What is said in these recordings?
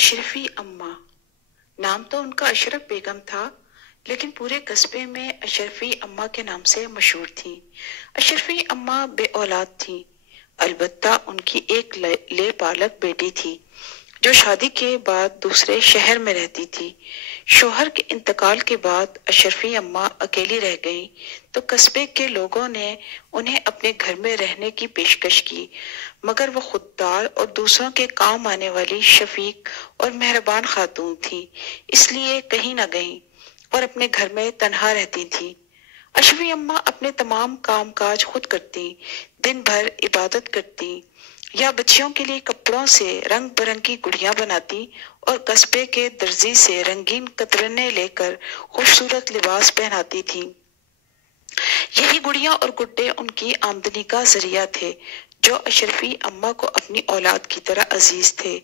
اشرفی اماں، نام تو ان کا اشرف بیگم تھا، لیکن پورے قصبے میں اشرفی اماں کے نام سے مشہور تھی۔ اشرفی اماں بے اولاد تھی، البتہ ان کی ایک لے پالک بیٹی تھی جو شادی کے بعد دوسرے شہر میں رہتی تھی۔ شوہر کے انتقال کے بعد اشرفی اماں اکیلی رہ گئیں تو قصبے کے لوگوں نے انہیں اپنے گھر میں رہنے کی پیشکش کی، مگر وہ خوددار اور دوسروں کے کام آنے والی شفیق اور مہربان خاتون تھی، اس لیے کہیں نہ گئیں اور اپنے گھر میں تنہا رہتی تھی۔ اشرفی اماں اپنے تمام کام کاج خود کرتی، دن بھر عبادت کرتی یا بچیوں کے لیے کپڑوں سے رنگ برنگی گڑیاں بناتی اور قصبے کے درزی سے رنگین قطرنے لے کر خوبصورت لباس پہناتی تھی۔ یہی گڑیاں اور گڈے ان کی آمدنی کا ذریعہ تھے، جو اشرفی اماں کو اپنی اولاد کی طرح عزیز تھے۔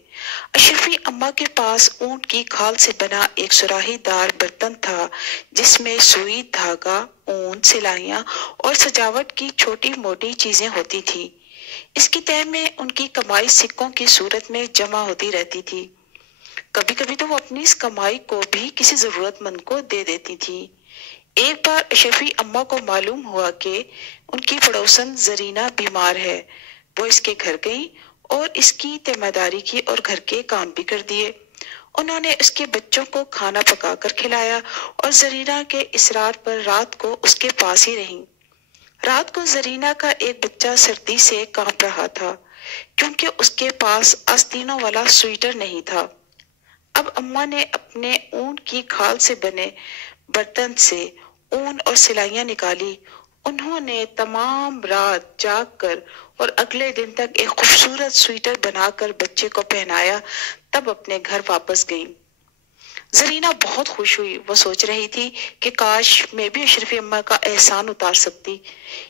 اشرفی اماں کے پاس اونٹ کی کھال سے بنا ایک سراہی دار برتن تھا، جس میں سوئی، دھاگا، اون، سلائیاں اور سجاوٹ کی چھوٹی موٹی چیزیں ہوتی تھی۔ اس کی تہہ میں ان کی کمائی سکوں کی صورت میں جمع ہوتی رہتی تھی۔ کبھی کبھی تو وہ اپنی اس کمائی کو بھی کسی ضرورت مند کو دے دیتی تھی۔ ایک بار اشرفی اماں کو معلوم ہوا کہ ان کی پڑوسن زرینہ بیمار ہے۔ وہ اس کے گھر گئی اور اس کی ذمہ داری کی اور گھر کے کام بھی کر دیے۔ انہوں نے اس کے بچوں کو کھانا پکا کر کھلایا اور زرینہ کے اصرار پر رات کو اس کے پاس ہی رہیں۔ رات کو زرینہ کا ایک بچہ سردی سے کانپ رہا تھا، کیونکہ اس کے پاس آستینوں والا سویٹر نہیں تھا۔ اب اماں نے اپنے اون کی کھال سے بنے برتن سے اون اور سلائیاں نکالی۔ انہوں نے تمام رات جاگ کر اور اگلے دن تک ایک خوبصورت سویٹر بنا کر بچے کو پہنایا، تب اپنے گھر واپس گئیں۔ زرینہ بہت خوش ہوئی، وہ سوچ رہی تھی کہ کاش میں بھی اشرفی اماں کا احسان اتار سکتی۔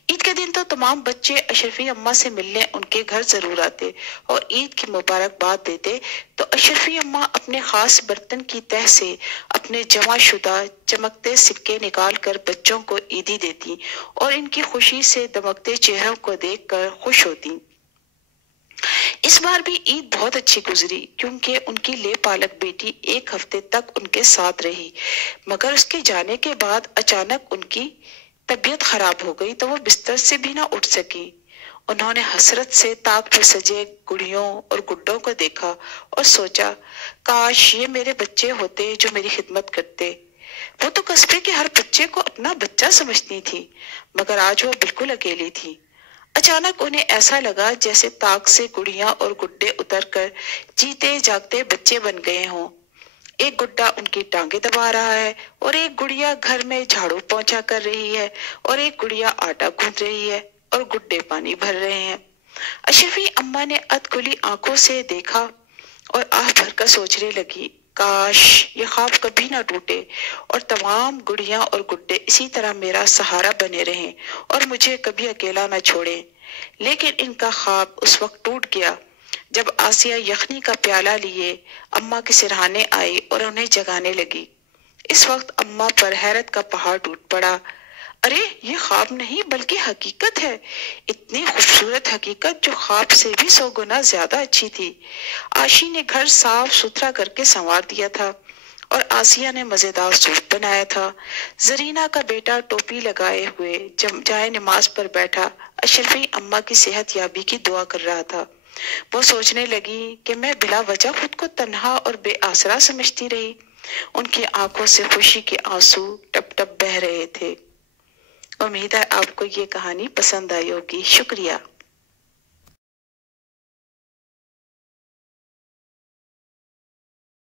عید کے دن تو تمام بچے اشرفی اماں سے ملنے ان کے گھر ضرور آتے اور عید کی مبارکباد دیتے، تو اشرفی اماں اپنے خاص برتن کی تہہ سے اپنے جمع شدہ چمکتے سکے نکال کر بچوں کو عیدی دیتی اور ان کی خوشی سے دمکتے چہروں کو دیکھ کر خوش ہوتی۔ اس بار بھی عید بہت اچھی گزری، کیونکہ ان کی لے پالک بیٹی ایک ہفتے تک ان کے ساتھ رہی، مگر اس کے جانے کے بعد اچانک ان کی طبیعت خراب ہو گئی تو وہ بستر سے بھی نہ اٹھ سکی۔ انہوں نے حسرت سے طاق پر سجے گڑیوں اور گڈوں کو دیکھا اور سوچا، کاش یہ میرے بچے ہوتے جو میری خدمت کرتے۔ وہ تو قصبے کے ہر بچے کو اپنا بچہ سمجھتی تھی، مگر آج وہ بالکل اکیلی تھی۔ اچانک انہیں ایسا لگا جیسے طاق سے گڑیاں اور گڈے اتر کر جیتے جاگتے بچے بن گئے ہوں۔ ایک گڈا ان کی ٹانگیں دبا رہا ہے اور ایک گڑیا گھر میں جھاڑو پونچھا کر رہی ہے اور ایک گڑیا آٹا گوندھ رہی ہے اور گڈے پانی بھر رہے ہیں۔ اشرفی اماں نے اد کھلی آنکھوں سے دیکھا اور آہ بھر کر سوچنے لگی، کاش یہ خواب کبھی نہ ٹوٹے اور تمام گڑیاں اور گڈے اسی طرح میرا سہارا بنے رہیں اور مجھے کبھی اکیلا نہ چھوڑیں۔ لیکن ان کا خواب اس وقت ٹوٹ گیا جب آسیہ یخنی کا پیالہ لیے اماں کے سرہانے آئی اور انہیں جگانے لگی۔ اس وقت اماں پر حیرت کا پہاڑ ٹوٹ پڑا۔ ارے یہ خواب نہیں بلکہ حقیقت ہے، اتنی خوبصورت حقیقت جو خواب سے بھی 100 گنا زیادہ اچھی تھی۔ آشی نے گھر صاف ستھرا کر کے سنوار دیا تھا اور آسیہ نے مزیدار سوپ بنایا تھا۔ زرینہ کا بیٹا ٹوپی لگائے ہوئے جائے نماز پر بیٹھا اشرفی اماں کی صحت یابی کی دعا کر رہا تھا۔ وہ سوچنے لگی کہ میں بلا وجہ خود کو تنہا اور بے آسرا سمجھتی رہی۔ ان کی آنکھوں سے خوشی کے آنسو ٹپ ٹپ بہہ رہے تھے۔ امید ہے آپ کو یہ کہانی پسند آئی ہوگی۔ شکریہ۔